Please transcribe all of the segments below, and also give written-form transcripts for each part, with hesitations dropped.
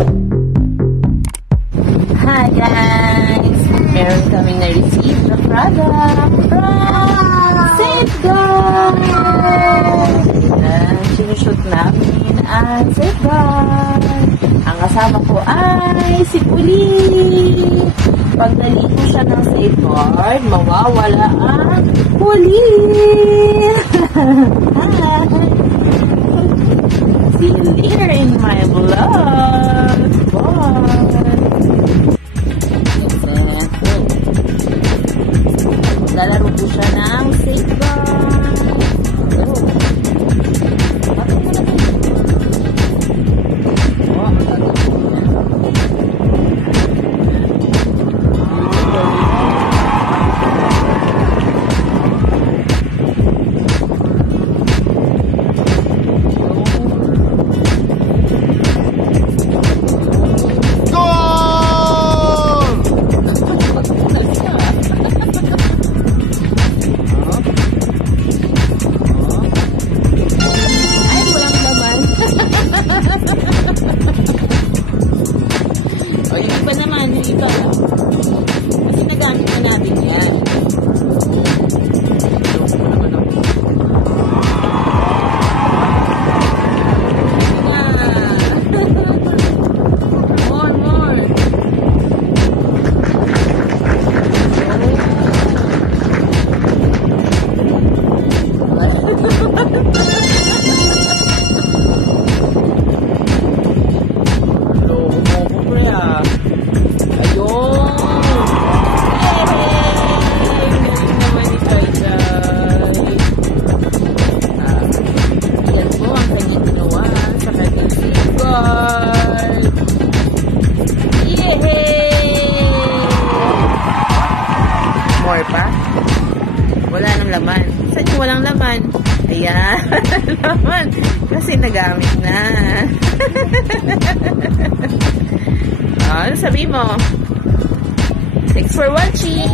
Hi guys! Meron kami na-receive na product from Safeguard! Ayan, sinushoot namin ang Safeguard. Ang kasama ko ay si Puli. Pag naligo siya ng Safeguard, mawawala ang Puli. Hi! See you later in my vlog. Bye! Lalaro po siya ng Safeguard. O, yun pa naman, yung ito. Kasi nagamit na natin yan. More, more. More pa? Wala nang laman. Saan yung walang laman? Ayan. Laman. Kasi nagamit na. Ano sabi mo? Thanks for watching.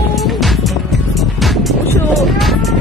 Puso.